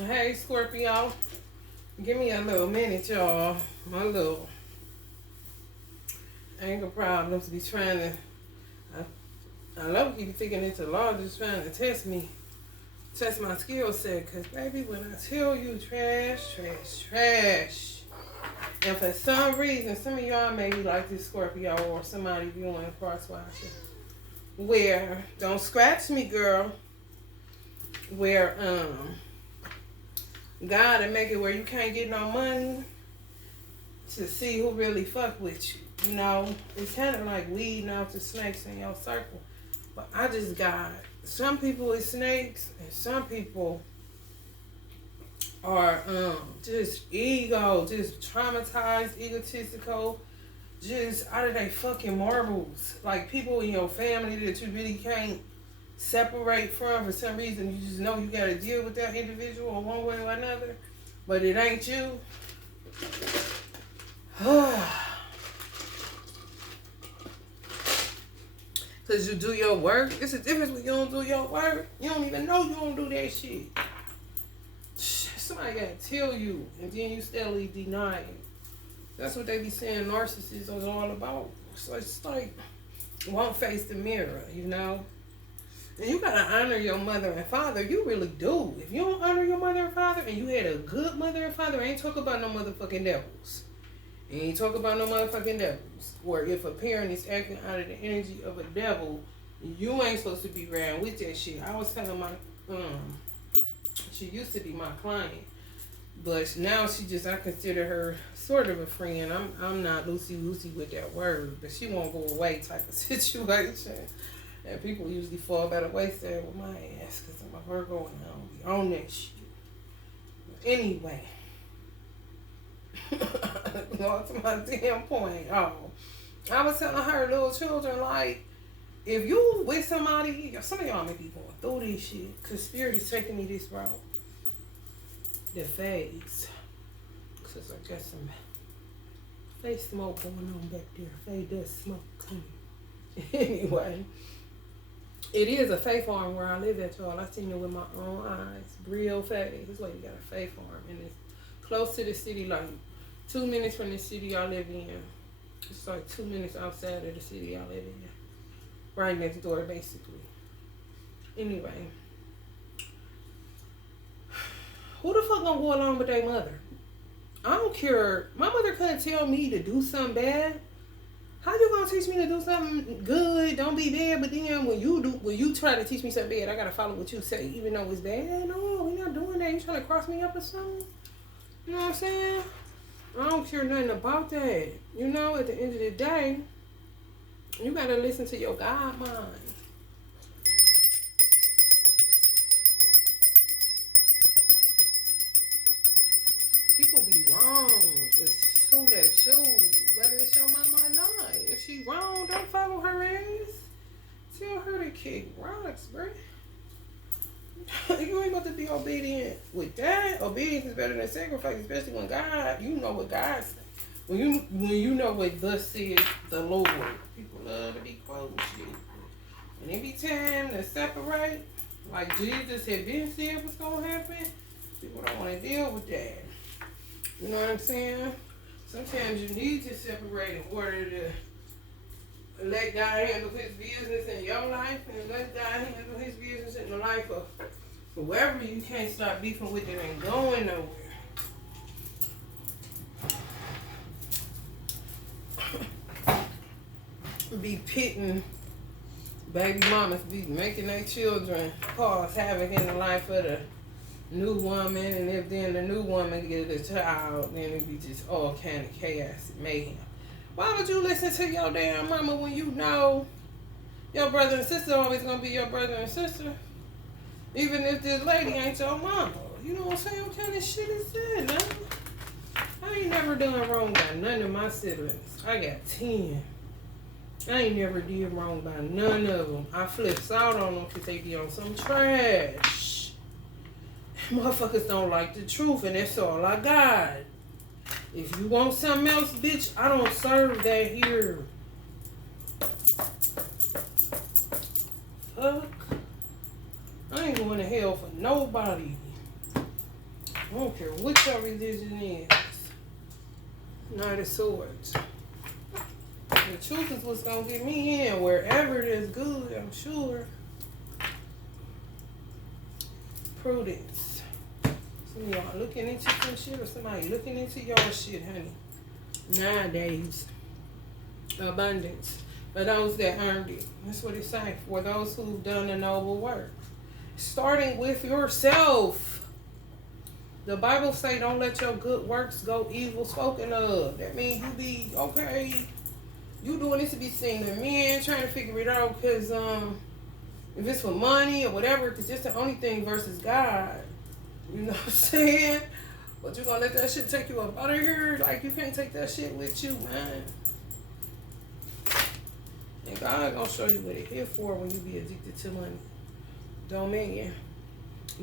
Hey, Scorpio. Give me a little minute, y'all. My little anger problems be trying to. I love keep thinking it's a law just trying to test my skill set. Cause baby, when I tell you trash, trash, trash. And for some reason, some of y'all may be like this Scorpio or somebody viewing cross watching. Where don't scratch me, girl. Where God and make it where you can't get no money to see who really fuck with you. You know, it's kind of like weeding out the snakes in your circle. But I just got some people with snakes and some people are just ego, just traumatized, egotistical, just out of their fucking marbles. Like people in your family that you really can't separate from for some reason. You just know you gotta deal with that individual one way or another. But it ain't you. Cause you do your work. It's a difference when you don't do your work. You don't even know you don't do that shit. Somebody gotta tell you, and then you steadily deny it. That's what they be saying narcissism is all about. So it's like, won't face the mirror, you know? And you gotta honor your mother and father. You really do. If you don't honor your mother and father, and you had a good mother and father, I ain't talk about no motherfucking devils. You ain't talk about no motherfucking devils. Or if a parent is acting out of the energy of a devil, you ain't supposed to be around with that shit. I was telling my she used to be my client, but now I consider her sort of a friend. I'm not loosey with that word, but she won't go away type of situation. And people usually fall by the wayside with my ass because I'm a Virgo and I don't be on that shit. But anyway, going to my damn point. Oh, I was telling her little children, like, if you with somebody, some of y'all may be going through this shit, because Spirit is taking me this route. The phase. Because I got some face smoke going on back there. Face dust smoke coming. Anyway, it is a faith farm where I live at, y'all. I seen it with my own eyes. Real phase. This lady got a faith farm. And it's close to the city, like 2 minutes from the city I live in. It's like 2 minutes outside of the city I live in. Right next door, basically. Anyway. Who the fuck gonna go along with their mother? I don't care. My mother couldn't tell me to do something bad. How you gonna teach me to do something good? Don't be bad, but then when you try to teach me something bad, I gotta follow what you say, even though it's bad. No, we're not doing that. You trying to cross me up or something? You know what I'm saying? I don't care nothing about that. You know, at the end of the day, you gotta listen to your God mind. People be wrong. It's two that choose, whether it's your mama or not. If she wrong, don't follow her ass. Tell her to kick rocks, bruh. You ain't about to be obedient with that. Obedience is better than sacrifice, especially when God, you know what God says. When you know what thus says the Lord. People love to be quoting shit. And it be time to separate, like Jesus had been said was gonna happen. People don't want to deal with that. You know what I'm saying? Sometimes you need to separate in order to let God handle his business in your life and let God handle his business in the life of whoever you can't stop beefing with. It ain't going nowhere. Be pitting baby mamas, be making their children cause havoc in the life of the new woman, and if then the new woman get a child, then it be just all kind of chaos and mayhem. Why would you listen to your damn mama when you know your brother and sister always gonna be your brother and sister? Even if this lady ain't your mama. You know what I'm saying? What kind of shit is that, man? I ain't never done wrong by none of my siblings. I got 10. I ain't never did wrong by none of them. I flips out on them because they be on some trash. Motherfuckers don't like the truth, and that's all I got. If you want something else, bitch, I don't serve that here. Fuck. I ain't going to hell for nobody. I don't care what your religion is. Knight of Swords. The truth is what's going to get me in. Wherever it is good, I'm sure. Prudence. Some of y'all looking into some shit, or somebody looking into your shit, honey. Nowadays. Abundance. For those that earned it. That's what it's saying. For those who've done a noble work. Starting with yourself. The Bible say don't let your good works go evil spoken of. That means you be, okay, you doing this to be seen to men, trying to figure it out because if it's for money or whatever, because it's the only thing versus God. You know what I'm saying? But you gonna let that shit take you up out of here? Like, you can't take that shit with you, man. And God gonna show you what it's here for when you be addicted to money. Dominion.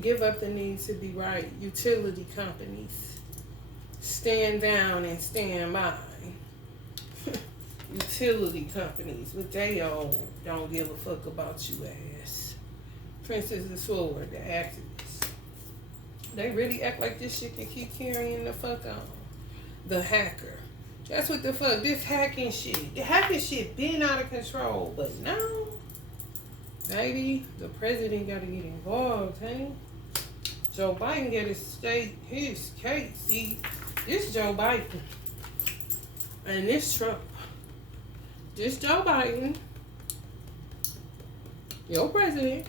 Give up the need to be right. Utility companies. Stand down and stand by. Utility companies. What they own don't give a fuck about you ass. Princess of Sword, the activists. They really act like this shit can keep carrying the fuck on. The hacker. That's what the fuck. This hacking shit. The hacking shit been out of control. But now, baby, the president got to get involved, honey. Joe Biden got to state his case. See, this Joe Biden and this Trump. This Joe Biden, your president,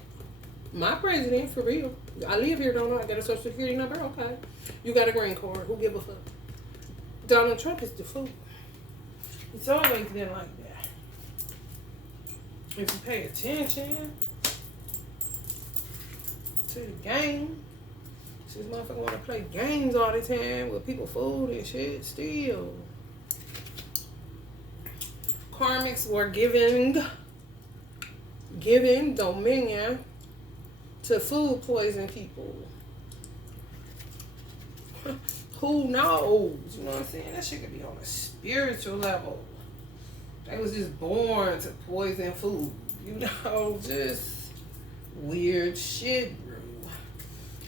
my president, for real. I live here, don't know. I got a social security number. Okay. You got a green card. Who give a fuck? Donald Trump is the fool. It's always been like that. If you pay attention to the game, this motherfucker want to play games all the time with people food and shit still. Karmics were giving dominion to food poison people. Who knows? You know what I'm saying? That shit could be on a spiritual level. They was just born to poison food. You know, just weird shit, bro.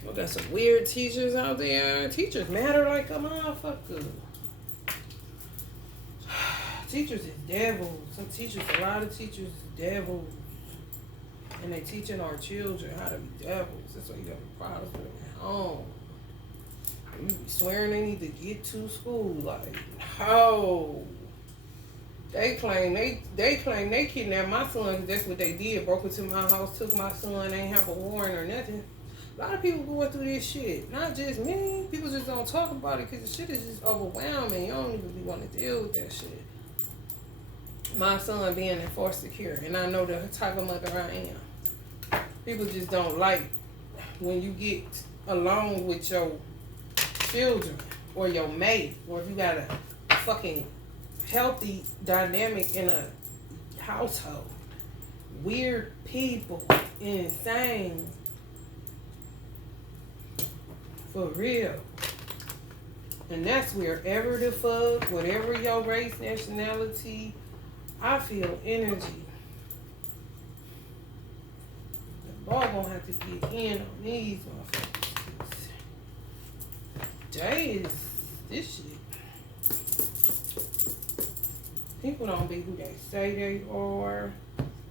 We got some weird teachers out there. Teachers matter like a motherfucker. Teachers is devils. Some teachers, a lot of teachers is devils. And they teaching our children how to be devils. That's why you got problems with them at home. You be swearing they need to get to school. Like, how? They claim they kidnapped my son because that's what they did. Broke into my house, took my son, ain't have a warrant or nothing. A lot of people going through this shit. Not just me. People just don't talk about it because the shit is just overwhelming. You don't even be want to deal with that shit. My son being in foster care, and I know the type of mother I am. People just don't like when you get along with your children or your mate, or if you got a fucking healthy dynamic in a household. Weird people, insane. For real. And that's wherever the fuck, whatever your race, nationality, I feel energy. The ball gonna have to get in on these motherfuckers. This shit. People don't be who they say they are.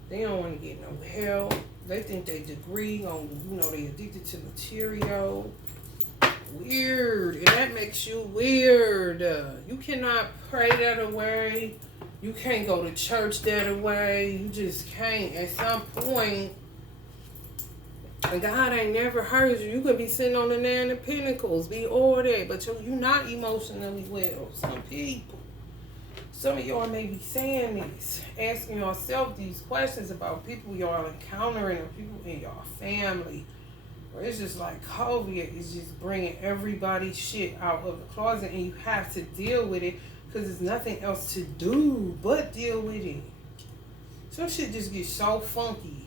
They don't want to get no help. They think they degree on, they addicted to material. Weird. And that makes you weird. You cannot pray that away. You can't go to church that away. You just can't. At some point, God ain't never heard you. You could be sitting on the 9 of Pentacles, be all that, but you're not emotionally well. Some people. Some of y'all may be saying this, asking yourself these questions about people y'all encountering or people in your family. Or it's just like COVID is just bringing everybody's shit out of the closet and you have to deal with it because there's nothing else to do but deal with it. Some shit just gets so funky.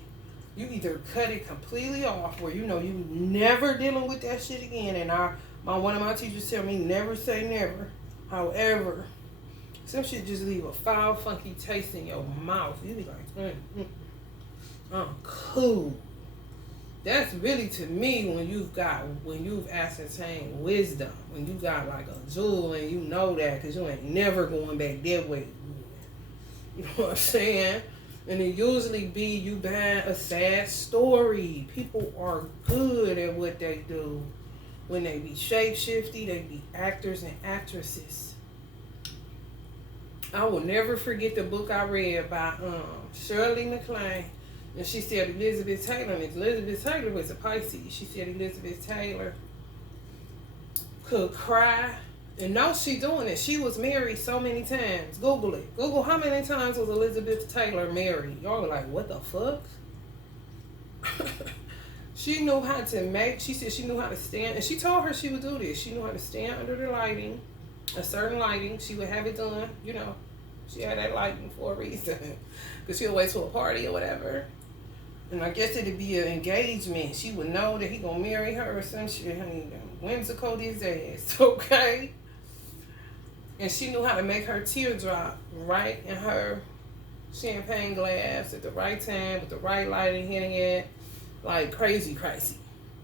You either cut it completely off where you never dealing with that shit again. And one of my teachers tell me never say never. However, some shit just leave a foul, funky taste in your mouth. You be like, I'm cool. That's really, to me, when you've ascertained wisdom, when you got like a jewel and you know that, because you ain't never going back that way. You know what I'm saying? And it usually be you buying a sad story. People are good at what they do. When they be shapeshifty, they be actors and actresses. I will never forget the book I read by Shirley MacLaine. And she said Elizabeth Taylor, and Elizabeth Taylor was a Pisces. She said Elizabeth Taylor could cry. And now she doing it. She was married so many times. Google it. Google how many times was Elizabeth Taylor married. Y'all were like, what the fuck? She knew how to she said she knew how to stand. And she told her she would do this. She knew how to stand under the lighting, a certain lighting. She would have it done, you know. She had that lighting for a reason. Because she would wait to a party or whatever. And I guess it'd be an engagement. She would know that he gonna marry her or some shit. Honey, whimsical this ass, okay? And she knew how to make her teardrop right in her champagne glass at the right time with the right lighting hitting it, like crazy.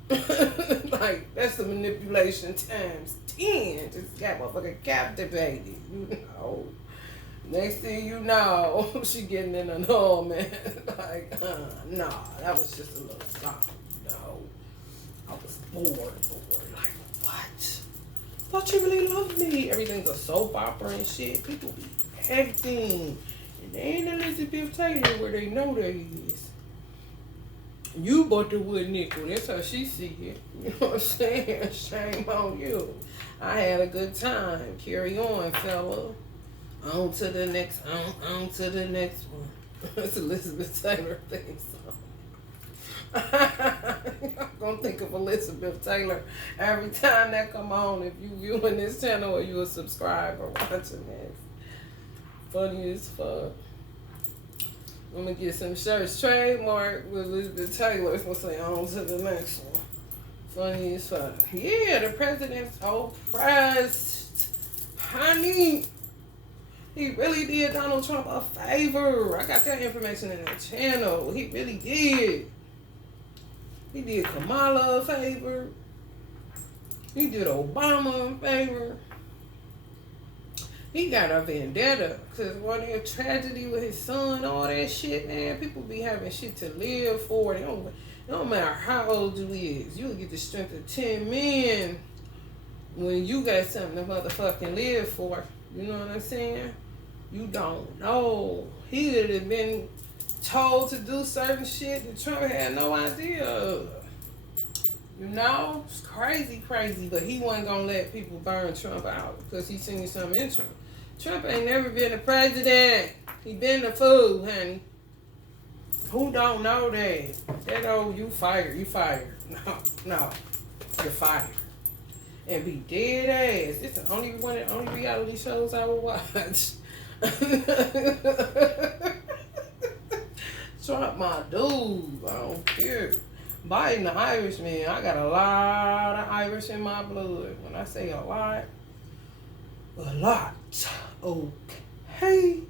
Like, that's the manipulation times 10. Just got motherfucking captivated, you know. Next thing you know, she getting in an old man. Like, nah, that was just a little something, you know. I was bored. Like, what? Thought you really loved me. Everything's a soap opera and shit. People be acting. And they ain't Elizabeth Taylor where they know they is. You bought the wood nickel. That's how she see it. You know what I'm saying? Shame on you. I had a good time. Carry on, fella. On to the next one. It's Elizabeth Taylor thing song. I'm gonna think of Elizabeth Taylor every time that come on. If you viewing this channel or you a subscriber watching this, funny as fuck. I'm gonna get some shirts trademarked with Elizabeth Taylor. It's gonna say on to the next one. Funny as fuck. Yeah, the president's oppressed, honey. He really did Donald Trump a favor. I got that information in the channel. He really did. He did Kamala a favor. He did Obama a favor. He got a vendetta. Because when there's tragedy with his son, all that shit, man, people be having shit to live for. It don't matter how old you is. You'll get the strength of 10 men when you got something to motherfucking live for. You know what I'm saying? You don't know. He would have been told to do certain shit that Trump had no idea of. You know? It's crazy. But he wasn't going to let people burn Trump out because he seen something in Trump. Trump ain't never been a president. He been a fool, honey. Who don't know that? That old, you fired. No. You're fired. And be dead ass. It's the only reality shows I would watch. Trump my dude. I don't care. Biden the Irishman. I got a lot of Irish in my blood. When I say a lot. Okay.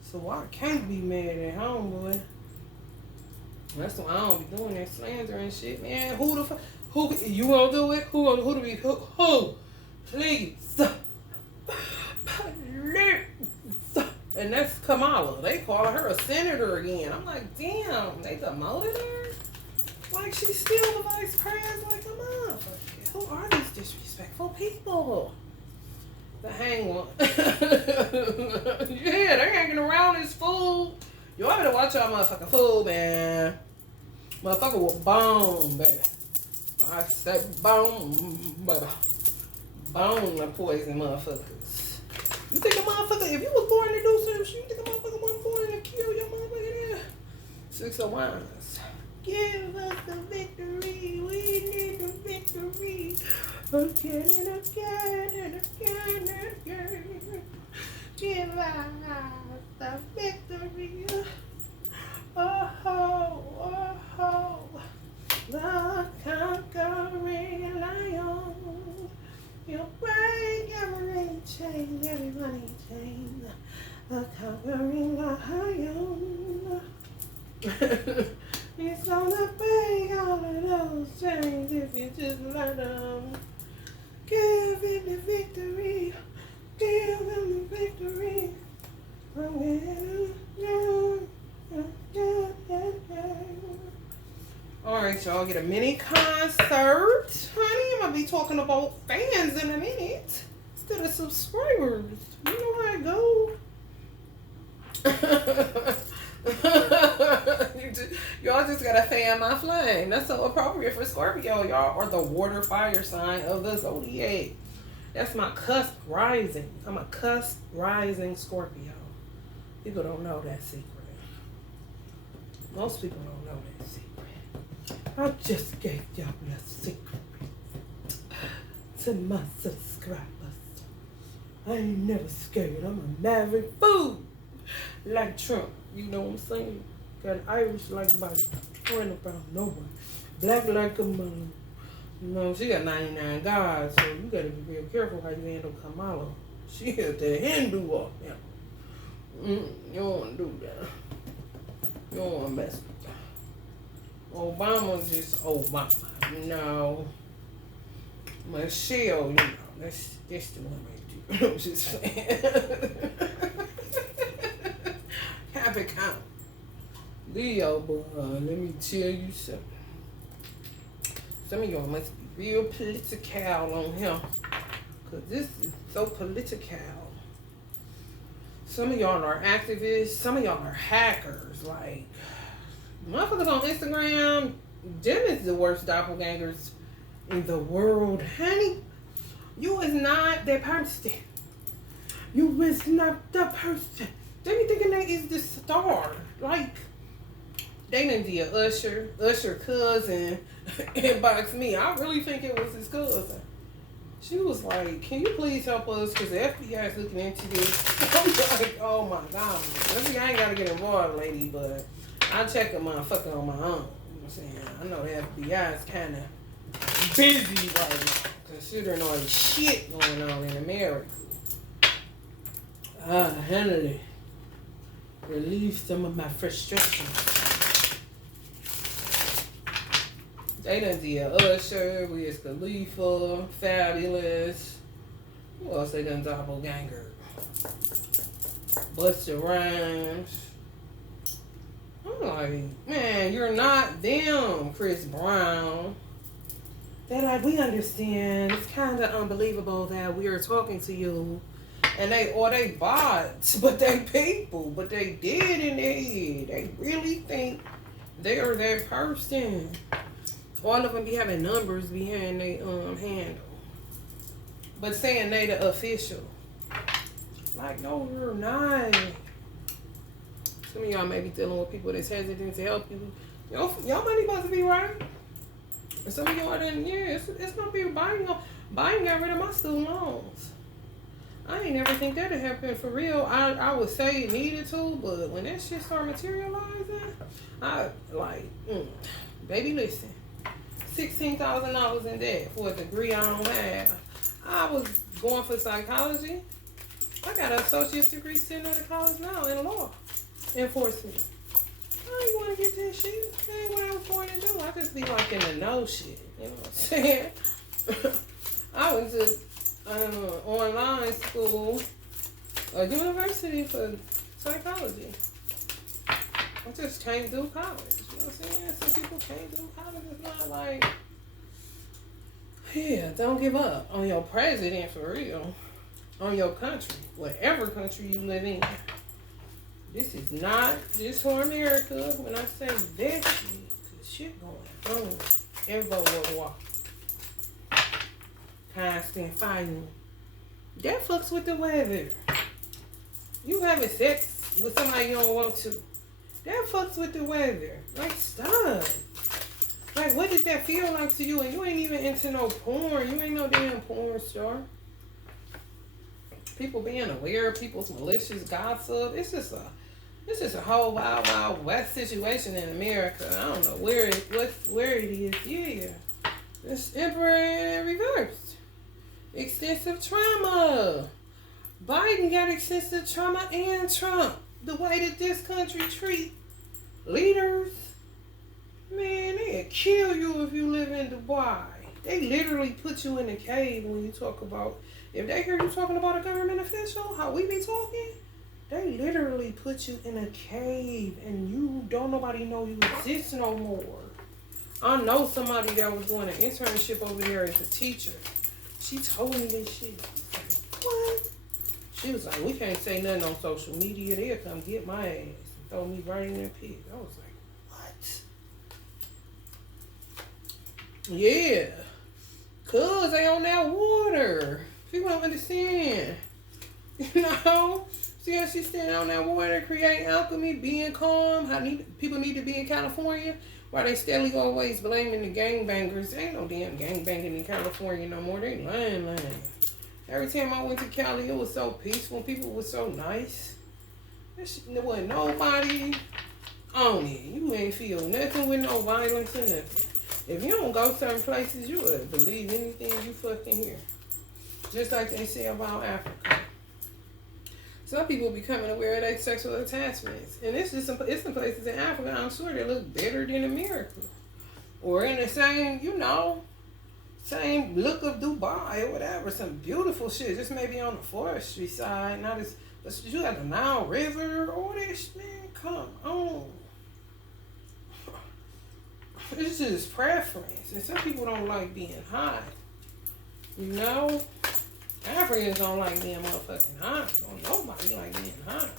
So I can't be mad at homeboy. That's why I don't be doing that slander and shit, man. Who the fuck? Who you gonna do it? Who do we? Who? Please. And that's Kamala. They call her a senator again. I'm like, damn, they demoted her? Like she's still the vice president, like a motherfucker. Who are these disrespectful people? The hang one. Yeah, they're hanging around this fool. Y'all better watch y'all motherfucking fool, man. Motherfucker will bomb, baby. I said bone, baby. Bone the poison motherfuckers. You think a motherfucker, if you was born to do some shit, you think a motherfucker wasn't born to kill your motherfucker? Yeah. 6 of Wands. Give us the victory. We need the victory. Again and again and again. Give us the victory. Oh, the conquering lion. You break every chain, every money chain. The conquering lion. He's gonna break all I know. Give him the victory. Give him the victory. Alright, y'all, get a mini concert. Honey, I'm going to be talking about fans in a minute instead of subscribers. You know how it goes. Y'all just gotta fan my flame. That's so appropriate for Scorpio. Y'all are the water fire sign of the zodiac. That's my cusp rising. I'm a cusp rising Scorpio. People don't know that secret. Most people don't know that secret. I just gave y'all a secret to my subscribers. I ain't never scared. I'm a maverick fool. Like Trump. You know what I'm saying? Got Irish like my friend about nowhere. Black like a mom. You know, she got 99 gods, so you gotta be real careful how you handle Kamala. She is the Hindu up now. You don't wanna do that. You don't wanna mess with that. Obama's just Obama, you know. Michelle, you know, that's the one right there. I'm just saying. Have it count. Leo, but let me tell you something. Some of y'all must be real political on him. Because this is so political. Some of y'all are activists. Some of y'all are hackers. Like, motherfuckers on Instagram, them is the worst doppelgangers in the world. Honey, you is not that person. You is not the person. They be thinking that is the star. Like, they done did Usher cousin inbox me. I really think it was his cousin. She was like, can you please help us? Because the FBI is looking into this. I'm like, oh my God. FBI ain't got to get involved, lady, but I'll check a motherfucker on my own. You know what I'm saying? I know the FBI is kind of busy, like, considering all the shit going on in America. I handle it. Relieve some of my frustration. They done did Usher, Wiz Khalifa, Fabulous. Who else they done doppelganger? Busta Rhymes. I'm like, man, you're not them, Chris Brown. They're like, we understand. It's kind of unbelievable that we are talking to you. And they bots, but they people, but they dead in their head. They really think they are that person. All of them be having numbers behind their handle, but saying they the official. Like, no, you're not. Some of y'all may be dealing with people that's hesitant to help you. Y'all money about to be right. And some of y'all didn't. Yeah, it's gonna be Biden got rid of my student loans. I ain't never think that'd happen for real. I would say it needed to, but when that shit start materializing, I like, baby, listen. $16,000 in debt for a degree I don't have. I was going for psychology. I got an associate's degree sitting at the college now in law enforcement. I ain't want to get this shit. That ain't what I was going to do. I just be like in the know shit. You know what I'm saying? I went to online school, a university for psychology. I just can't do college. You know what I'm saying? Some people can't do college. It's not like, yeah, don't give up on your president for real. On your country. Whatever country you live in. This is not just for America. When I say that shit, cause shit going on. Everywhere we walk. Constant fighting. That fucks with the weather. You having sex with somebody you don't want to. That fucks with the weather. Like, stop. Like, what does that feel like to you? And you ain't even into no porn. You ain't no damn porn star. People being aware of people's malicious gossip. It's just a whole wild, wild west situation in America. I don't know where it is. Yeah. It's temporary and reversed. Extensive trauma. Biden got extensive trauma and Trump. The way that this country treat leaders, man, they'll kill you if you live in Dubai. They literally put you in a cave when you talk about, if they hear you talking about a government official, how we be talking, they literally put you in a cave and you don't nobody know you exist no more. I know somebody that was doing an internship over there as a teacher. She told me this shit. Like, what? She was like, we can't say nothing on social media. They'll come get my ass and throw me right in their pit. I was like, what? Yeah. Cause they on that water. People don't understand. You know? See how she's standing on that water, creating alchemy, being calm. How people need to be in California. Why they steadily always blaming the gangbangers. Ain't no damn gangbanging in California no more. They lying. Every time I went to Cali, it was so peaceful. People were so nice. There wasn't nobody on it. You ain't feel nothing with no violence or nothing. If you don't go certain places, you would believe anything you fucking hear. Just like they say about Africa. Some people becoming aware of their sexual attachments. And it's some places in Africa, I'm sure, that look better than America. Or in the same, same look of Dubai or whatever. Some beautiful shit. Just maybe on the forestry side. Not as, but you got the Nile River. All this, man, come on. It's just preference. And some people don't like being hot. You know? Africans don't like being motherfucking hot. Don't nobody like being hot.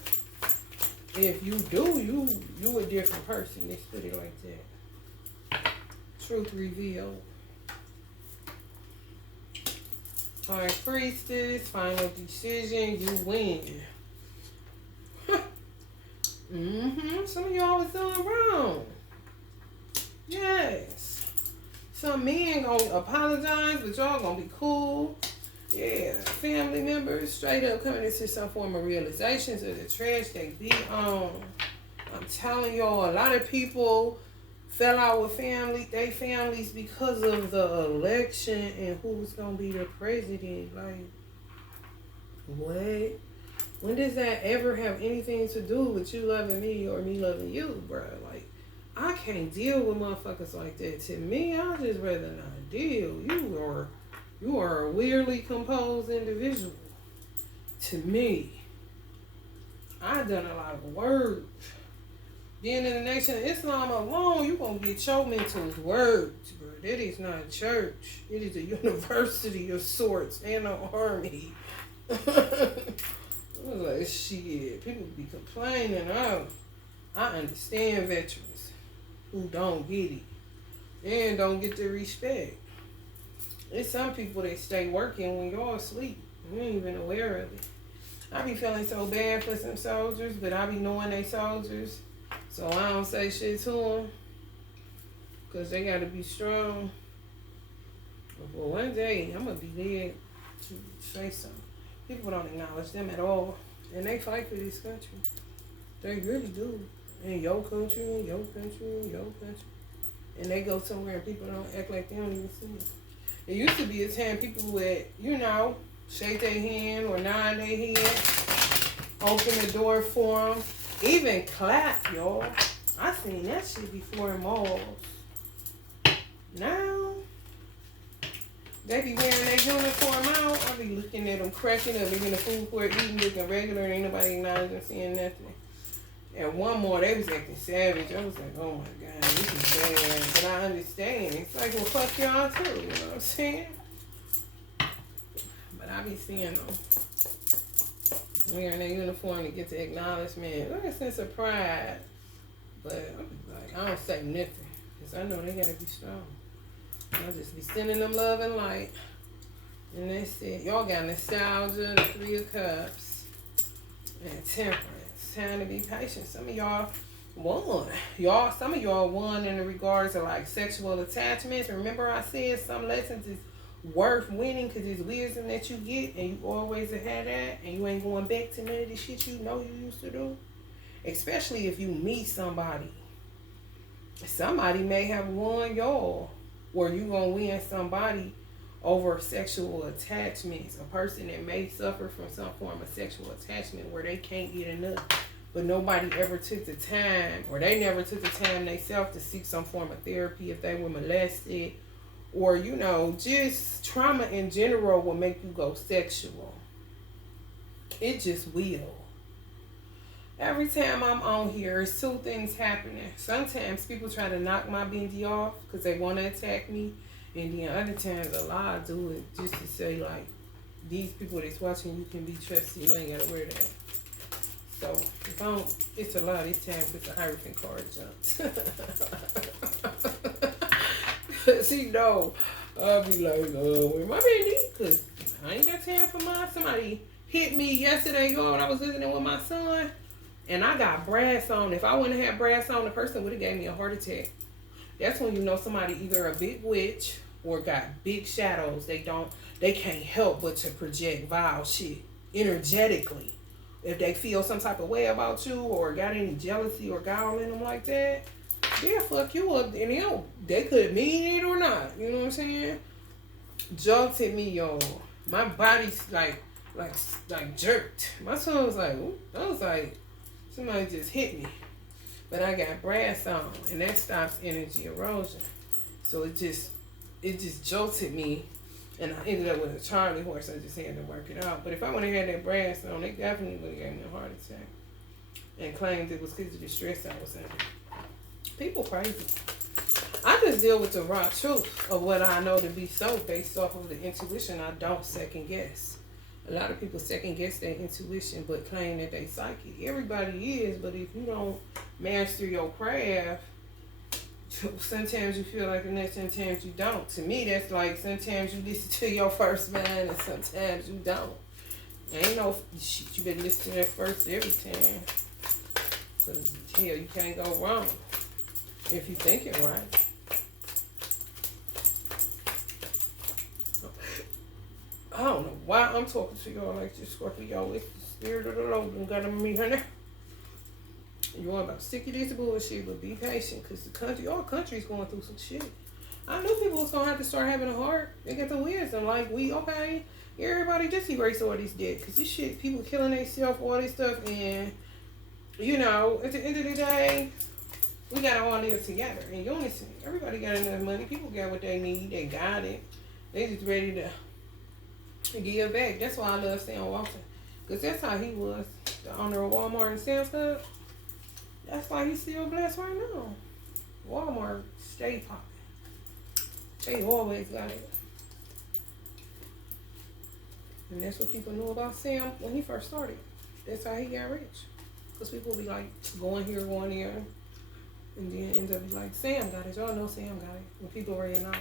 If you do, you a different person. Let's put it like that. Truth revealed. Alright, priestess, final decision, you win. Some of y'all was doing wrong. Yes. Some men gonna apologize, but y'all gonna be cool. Yeah, family members straight up coming into some form of realizations of the trash they be on. I'm telling y'all, a lot of people fell out with their families because of the election and who's gonna be the president. Like, what? When does that ever have anything to do with you loving me or me loving you, bro? Like, I can't deal with motherfuckers like that. To me, I'd just rather not deal. You are a weirdly composed individual. To me. I've done a lot of work. Being in the Nation of Islam alone, you're going to get your mentals worked, bro. That is not a church. It is a university of sorts and an army. I was like, shit. People be complaining. I understand veterans who don't get it and don't get the respect. There's some people that stay working when y'all asleep. You ain't even aware of it. I be feeling so bad for some soldiers, but I be knowing they soldiers. So I don't say shit to them. Because they got to be strong. But one day, I'm going to be there to say something. People don't acknowledge them at all. And they fight for this country. They really do. In your country, in your country, in your country. And they go somewhere and people don't act like they don't even see it. It used to be a time people would, shake their hand or nod their head, open the door for them, even clap, y'all. I seen that shit before in malls. Now, they be wearing their uniform out. I be looking at them cracking up, even the food court eating, looking regular, ain't nobody acknowledging, seeing nothing. And one more, they was acting savage. I was like, oh my God, this is bad. But I understand. It's like, well, fuck y'all too. You know what I'm saying? But I be seeing them wearing their uniform to get the acknowledgement. Like a sense of pride. But I'm like, I don't say nothing. Because I know they got to be strong. I just be sending them love and light. And that's it. Y'all got nostalgia, the 3 of Cups, and temperance. Time to be patient. Some of y'all won. Some of y'all won in the regards of like sexual attachments. Remember I said some lessons is worth winning because it's wisdom that you get and you always have had that and you ain't going back to none of the shit you know you used to do. Especially if you meet somebody. Somebody may have won y'all or you gonna win somebody over sexual attachments. A person that may suffer from some form of sexual attachment where they can't get enough. But nobody ever took the time, or they never took the time themselves to seek some form of therapy if they were molested, or, just trauma in general will make you go sexual. It just will. Every time I'm on here, it's two things happening. Sometimes people try to knock my bindi off because they want to attack me. And then other times, a lot do it just to say, like, these people that's watching you can be trusted. You ain't got to wear that. So, if I don't, it's a lot this time because the Hierophant card jumped. I'll be like, where my bindi? Because I ain't got time for mine. Somebody hit me yesterday, y'all, when I was visiting with my son. And I got brass on. If I wouldn't have brass on, the person would have gave me a heart attack. That's when you know somebody either a big witch or got big shadows. They can't help but to project vile shit energetically. If they feel some type of way about you or got any jealousy or guile in them like that, they'll fuck you up. And they could mean it or not. You know what I'm saying? Jolted me, y'all. My body's like jerked. My son was like, ooh. I was like, somebody just hit me. But I got brass on, and that stops energy erosion. So it just jolted me, and I ended up with a Charlie horse. I just had to work it out. But if I would have had that brass on, they definitely would have gave me a heart attack and claimed it was because of the stress I was under. People crazy. I just deal with the raw truth of what I know to be so based off of the intuition. I don't second guess. A lot of people second guess their intuition but claim that they psychic. Everybody is, but if you don't master your craft, sometimes you feel like the next, sometimes you don't. To me, that's like sometimes you listen to your first mind and sometimes you don't. Ain't no shit, you better listen to that first every time. Because hell, you can't go wrong if you think it right. I don't know why I'm talking to y'all like this, Scorpio. It's the spirit of the Lord and got me here. You're about sick of this bullshit, but be patient because our country's going through some shit. I knew people was gonna have to start having a heart. They got the wisdom. Like, everybody just erase all this debt because this shit, people killing themselves, all this stuff, and at the end of the day, we gotta all live together in unison. Everybody got enough money. People got what they need. They got it. They just ready to give back. That's why I love Sam Walton. Because that's how he was. The owner of Walmart and Sam's Club. That's why he's still blessed right now. Walmart stay popping. They always got it. And that's what people knew about Sam when he first started. That's how he got rich. Because people be like, going here, going there. And then end up like, Sam got it. Y'all know Sam got it. When people ran out.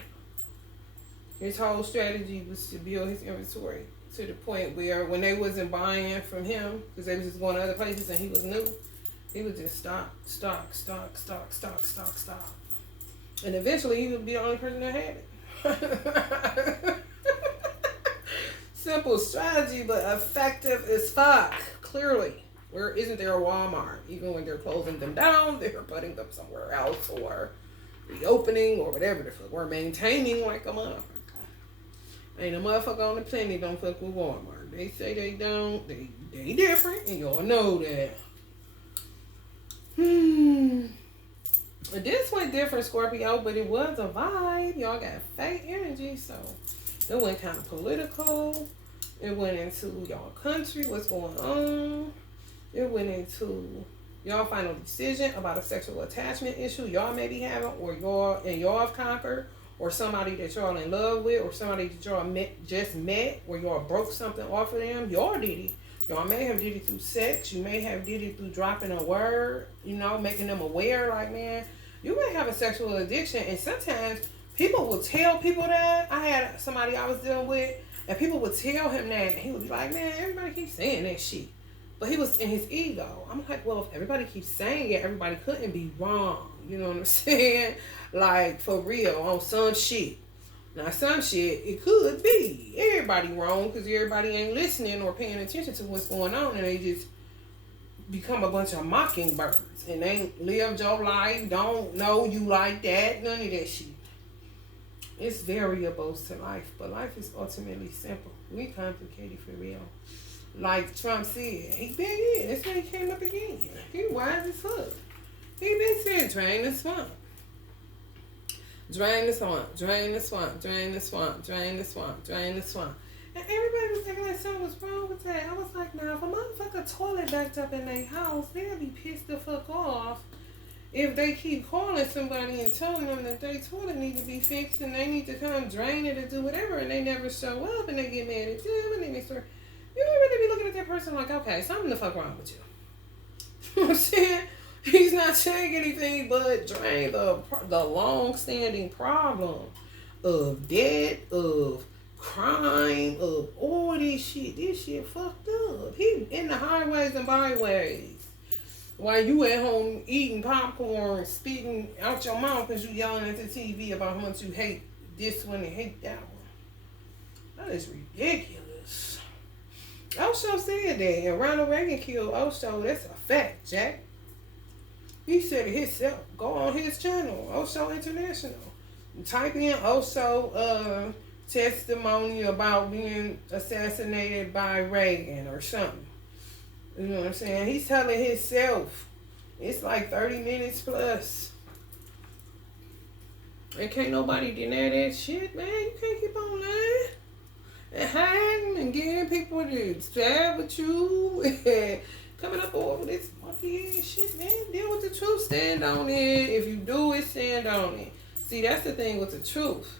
His whole strategy was to build his inventory to the point where when they wasn't buying from him, because they was just going to other places and he was new, he would just stock. And eventually he would be the only person that had it. Simple strategy, but effective as fuck. Clearly. Where isn't there a Walmart? Even when they're closing them down, they're putting them somewhere else or reopening or whatever the fuck. We're maintaining like a motherfucker. Ain't a motherfucker on the planet don't fuck with Walmart. They say they don't. They different, and y'all know that. This went different, Scorpio, but it was a vibe. Y'all got fake energy, so it went kind of political. It went into y'all country, what's going on. It went into y'all final decision about a sexual attachment issue y'all may be having, or y'all have conquered, or somebody that y'all in love with, or somebody that y'all just met, or y'all broke something off of them. Y'all did it. Y'all may have did it through sex. You may have did it through dropping a word, making them aware, like, man, you may have a sexual addiction. And sometimes people will tell people that. I had somebody I was dealing with, and people would tell him that, and he would be like, man, everybody keeps saying that shit. But he was in his ego. I'm like, well, if everybody keeps saying it, everybody couldn't be wrong. You know what I'm saying? Like, for real, on some shit. Now, some shit, it could be everybody wrong because everybody ain't listening or paying attention to what's going on, and they just become a bunch of mockingbirds and they ain't lived your life, don't know you like that, none of that shit. It's variables to life, but life is ultimately simple. We complicated for real. Like Trump said, he been in. That's why he came up again. He wise as fuck. He been saying train the swamp. Drain the swamp, drain the swamp, drain the swamp, drain the swamp, drain the swamp. And everybody was thinking like something was wrong with that. I was like, nah, if a motherfucker toilet backed up in their house, they'll be pissed the fuck off if they keep calling somebody and telling them that their toilet need to be fixed and they need to come drain it or do whatever, and they never show up and they get mad at you and then they start, you already be looking at that person like, okay, something the fuck wrong with you. You know what I'm saying? He's not saying anything but drain the long-standing problem of debt, of crime, of all this shit. This shit fucked up. He in the highways and byways while you at home eating popcorn, spitting out your mouth because you yelling at the TV about how much you hate this one and hate that one. That is ridiculous. Osho said that, and Ronald Reagan killed Osho. That's a fact, Jack. He said it himself. Go on his channel, Osho International. Type in Osho testimony about being assassinated by Reagan or something. You know what I'm saying? He's telling himself. It's like 30 minutes plus. And can't nobody deny that shit, man. You can't keep on lying and hiding and getting people to stab with you and coming up over this monkey ass shit, man. Deal with the truth. Stand on it. If you do it, stand on it. See, that's the thing with the truth.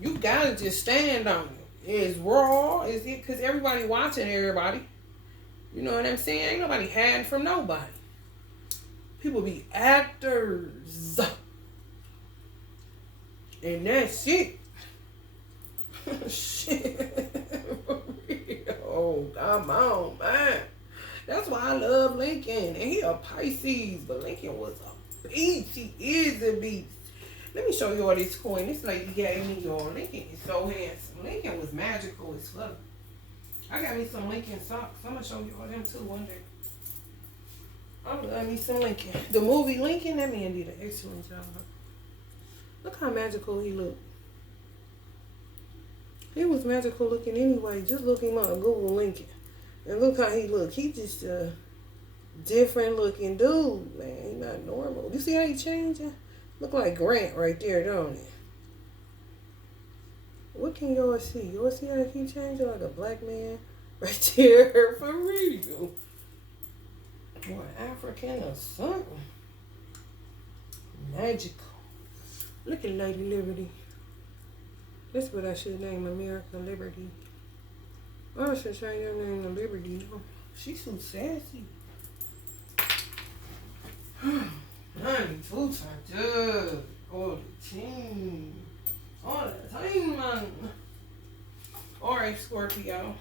You gotta just stand on it. It's raw. Is it? Because everybody watching everybody. You know what I'm saying? Ain't nobody hiding from nobody. People be actors. And that's it. Shit. For real. Come on, man. That's why I love Lincoln. And he a Pisces, but Lincoln was a beast. He is a beast. Let me show you all this coin. This lady gave me, y'all. Lincoln is so handsome. Lincoln was magical as fuck. I got me some Lincoln socks. I'm going to show you all them too one day. I love me some Lincoln. The movie Lincoln, that man did an excellent job. Look how magical he looked. He was magical looking anyway. Just look him up, Google Lincoln. And look how he look. He just a different looking dude, man. He not normal. You see how he changing? Look like Grant right there, don't it? What can y'all see? Y'all see how he keep changing like a black man? Right there, for real. Or African or something. Magical. Look at Lady Liberty. That's what I should name America Liberty. I should change your name to Liberty. No, she's so sassy. 92 times all the team. All the time, man. Alright, Scorpio.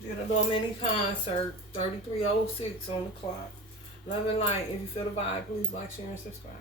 Did a little mini concert. 33:06 on the clock. Love and light. If you feel the vibe, please like, share, and subscribe.